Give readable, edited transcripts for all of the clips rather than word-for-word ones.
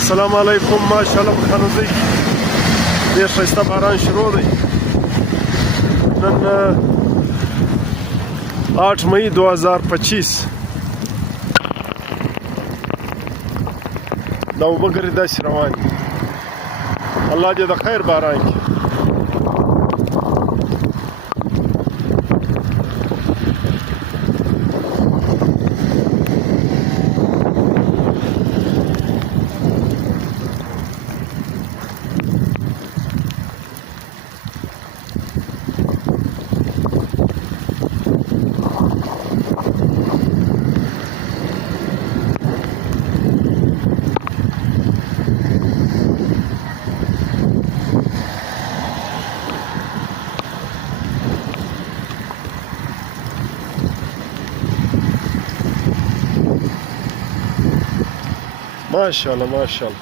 السلام علیکم. ماشاءالله په خانوزۍ کې ډېر ښایسته باران شروع دی. نن 8 مئی 2025 دا اوبه داسې روان دي. الله دې د خیر باران کړي. ماشاءالله ماشاءالله.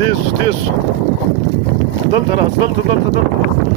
تیز دلته راځه، دلته